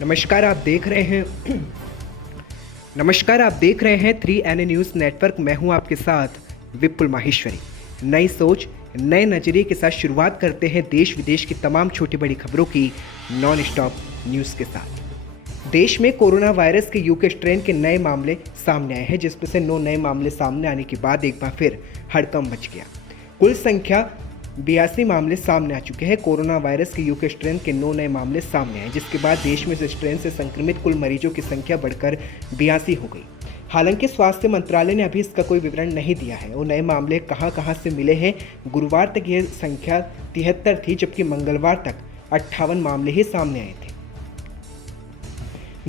नमस्कार आप देख रहे हैं नमस्कार आप देख रहे हैं 3 न्यूज़ नेटवर्क। मैं हूं आपके साथ विपुल माहेश्वरी। नई सोच नए नज़रिए के साथ शुरुआत करते हैं देश विदेश की तमाम छोटी बड़ी खबरों की नॉन स्टॉप न्यूज़ के साथ। देश में कोरोना वायरस के यूके स्ट्रेन के नए मामले सामने आए हैं, जिसमें से 9 नए मामले सामने आने के बाद एक बार फिर हड़कंप मच गया। कुल संख्या 82 मामले सामने आ चुके हैं। कोरोना वायरस के यूके स्ट्रेन के 9 नए मामले सामने आए, जिसके बाद देश में इस स्ट्रेन से संक्रमित कुल मरीजों की संख्या बढ़कर 82 हो गई। हालांकि स्वास्थ्य मंत्रालय ने अभी इसका कोई विवरण नहीं दिया है और नए मामले कहां से मिले हैं। गुरुवार तक यह संख्या 73 थी, जबकि मंगलवार तक 58 मामले ही सामने आए थे।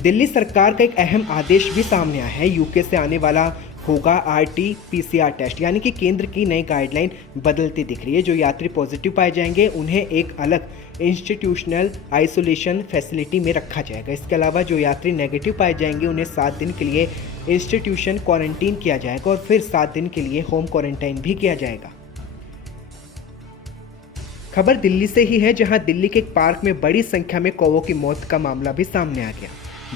दिल्ली सरकार का एक अहम आदेश भी सामने आया है। यूके से आने वाला होगा RT-PCR टेस्ट, यानी कि केंद्र की नई गाइडलाइन बदलती दिख रही है। जो यात्री पॉजिटिव पाए जाएंगे उन्हें एक अलग इंस्टीट्यूशनल आइसोलेशन फैसिलिटी में रखा जाएगा। इसके अलावा जो यात्री नेगेटिव पाए जाएंगे उन्हें 7 दिन के लिए इंस्टीट्यूशन क्वारंटीन किया जाएगा और फिर 7 दिन के लिए होम क्वारंटाइन भी किया जाएगा। खबर दिल्ली से ही है, जहां दिल्ली के एक पार्क में बड़ी संख्या में कौवों की मौत का मामला भी सामने आ गया।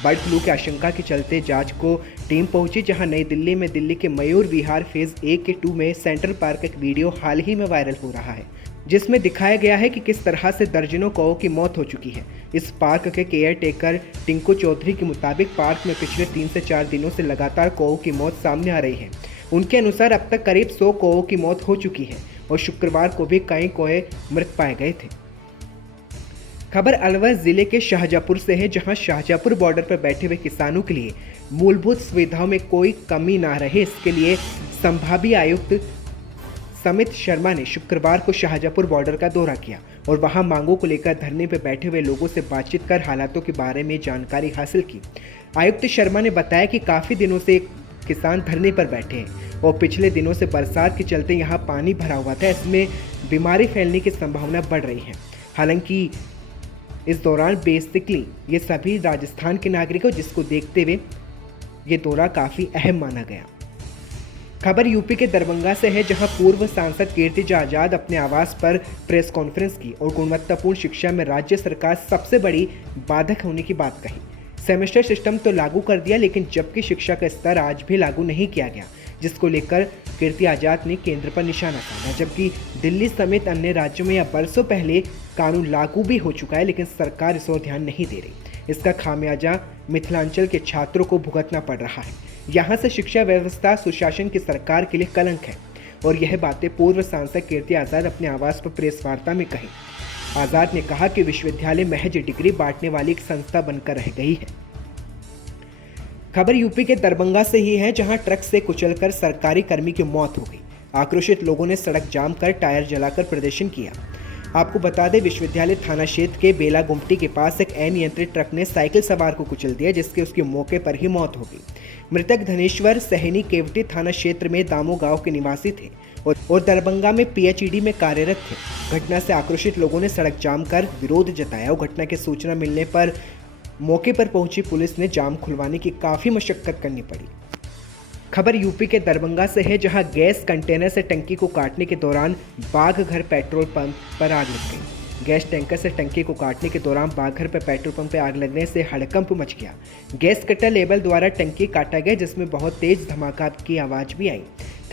बर्ड फ्लू की आशंका के चलते जांच को टीम पहुंची, जहां नई दिल्ली में दिल्ली के मयूर विहार फेज 1 के 2 में सेंट्रल पार्क का एक वीडियो हाल ही में वायरल हो रहा है, जिसमें दिखाया गया है कि किस तरह से दर्जनों कौवों की मौत हो चुकी है। इस पार्क के केयर टेकर टिंकू चौधरी के मुताबिक पार्क में पिछले 3 से 4 दिनों से लगातार कौवों की मौत सामने आ रही है। उनके अनुसार अब तक करीब 100 कौवों की मौत हो चुकी है और शुक्रवार को भी कई कौवे मृत पाए गए थे। खबर अलवर जिले के शाहजहाँपुर से है, जहां शाहजहाँपुर बॉर्डर पर बैठे हुए किसानों के लिए मूलभूत सुविधाओं में कोई कमी ना रहे, इसके लिए संभागीय आयुक्त समित शर्मा ने शुक्रवार को शाहजहाँपुर बॉर्डर का दौरा किया और वहां मांगों को लेकर धरने पर बैठे हुए लोगों से बातचीत कर हालातों के बारे में जानकारी हासिल की। आयुक्त शर्मा ने बताया कि काफ़ी दिनों से किसान धरने पर बैठे हैं और पिछले दिनों से बरसात के चलते यहाँ पानी भरा हुआ था, इसमें बीमारी फैलने की संभावना बढ़ रही है। हालांकि इस दौरान बेसिकली ये सभी राजस्थान के नागरिक हो, जिसको देखते हुए ये दौरा काफ़ी अहम माना गया। खबर यूपी के दरभंगा से है, जहां पूर्व सांसद कीर्ति आजाद अपने आवास पर प्रेस कॉन्फ्रेंस की और गुणवत्तापूर्ण शिक्षा में राज्य सरकार सबसे बड़ी बाधक होने की बात कही। सेमेस्टर सिस्टम तो लागू कर दिया, लेकिन जबकि शिक्षा का स्तर आज भी लागू नहीं किया गया, जिसको लेकर कीर्ति आजाद ने केंद्र पर निशाना साधा। जबकि दिल्ली समेत अन्य राज्यों में यह बरसों पहले कानून लागू भी हो चुका है, लेकिन सरकार इस ओर ध्यान नहीं दे रही। इसका खामियाजा मिथिलांचल के छात्रों को भुगतना पड़ रहा है। यहाँ से शिक्षा व्यवस्था सुशासन की सरकार के लिए कलंक है और यह बातें पूर्व सांसद कीर्ति आजाद अपने आवास पर प्रेस वार्ता में कही। आजाद ने कहा कि विश्वविद्यालय महज डिग्री बांटने वाली एक संस्था बनकर रह गई है। खबर यूपी के दरभंगा से ही है, जहां ट्रक से कुचलकर सरकारी कर्मी की मौत हो गई। आक्रोशित लोगों ने सड़क जाम कर टायर जलाकर प्रदर्शन किया। आपको बता दें, विश्वविद्यालय थाना क्षेत्र के बेला गुमटी के पास एक अनियंत्रित ट्रक ने साइकिल सवार को कुचल दिया, जिसके उसकी मौके पर ही मौत हो गई। मृतक धनेश्वर सहनी केवटी थाना क्षेत्र में दामो गांव के निवासी थे और दरभंगा में PhD में कार्यरत थे। घटना से आक्रोशित लोगों ने सड़क जाम कर विरोध जताया और घटना की सूचना मिलने पर मौके पर पहुंची पुलिस ने जाम खुलवाने की काफ़ी मशक्कत करनी पड़ी। खबर यूपी के दरभंगा से है, जहां गैस कंटेनर से टंकी को काटने के दौरान बाघघर पेट्रोल पंप पर आग लग गई। गैस टैंकर से टंकी को काटने के दौरान बाघघर पर पेट्रोल पंप पर आग लगने से हड़कंप मच गया। गैस कटर लेबल द्वारा टंकी काटा गया, जिसमें बहुत तेज धमाका की आवाज़ भी आई।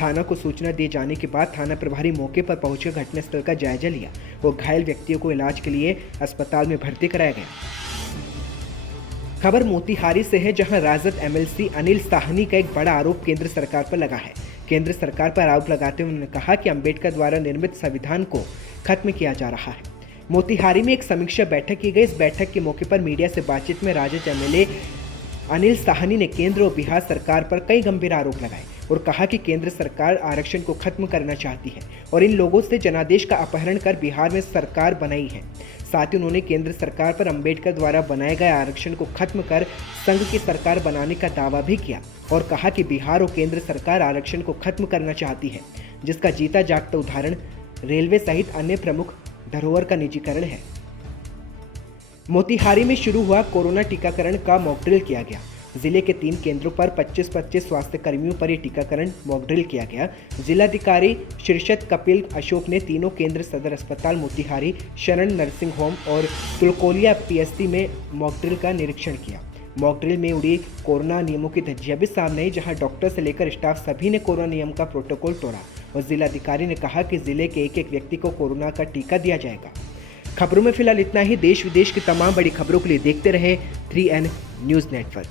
थाना को सूचना दिए जाने के बाद थाना प्रभारी मौके पर पहुंचे घटनास्थल का जायजा लिया और घायल व्यक्तियों को इलाज के लिए अस्पताल में भर्ती कराया गया। खबर मोतिहारी से है, जहां राजद MLC अनिल साहनी का एक बड़ा आरोप केंद्र सरकार पर लगा है। केंद्र सरकार पर आरोप लगाते हुए उन्होंने कहा कि अंबेडकर द्वारा निर्मित संविधान को खत्म किया जा रहा है। मोतिहारी में एक समीक्षा बैठक की गई। इस बैठक के मौके पर मीडिया से बातचीत में राजद MLA अनिल साहनी ने केंद्र और बिहार सरकार पर कई गंभीर आरोप लगाए और कहा कि केंद्र सरकार आरक्षण को खत्म करना चाहती है और इन लोगों से जनादेश का अपहरण कर बिहार में सरकार बनाई है। साथ ही उन्होंने केंद्र सरकार पर अंबेडकर द्वारा बनाए गए आरक्षण को खत्म कर संघ की सरकार बनाने का दावा भी किया और कहा कि बिहार और केंद्र सरकार आरक्षण को खत्म करना चाहती है, जिसका जीता जागता उदाहरण रेलवे सहित अन्य प्रमुख धरोहर का निजीकरण है। मोतिहारी में शुरू हुआ कोरोना टीकाकरण का मॉकड्रिल किया गया। जिले के 3 केंद्रों पर 25-25 स्वास्थ्य कर्मियों पर ये टीकाकरण मॉक ड्रिल किया गया। जिलाधिकारी शीर्षद कपिल अशोक ने तीनों केंद्र सदर अस्पताल मोतिहारी, शरण नर्सिंग होम और तुलकोलिया पीएससी में मॉक ड्रिल का निरीक्षण किया। मॉक ड्रिल में उड़ी कोरोना नियमों की धज्जियां भी सामने आई, जहां डॉक्टर से लेकर स्टाफ सभी ने कोरोना नियम का प्रोटोकॉल तोड़ा और जिलाधिकारी ने कहा कि जिले के एक व्यक्ति को कोरोना का टीका दिया जाएगा। खबरों में फिलहाल इतना ही। देश विदेश की तमाम बड़ी खबरों के लिए देखते रहे 3N न्यूज़ नेटवर्क।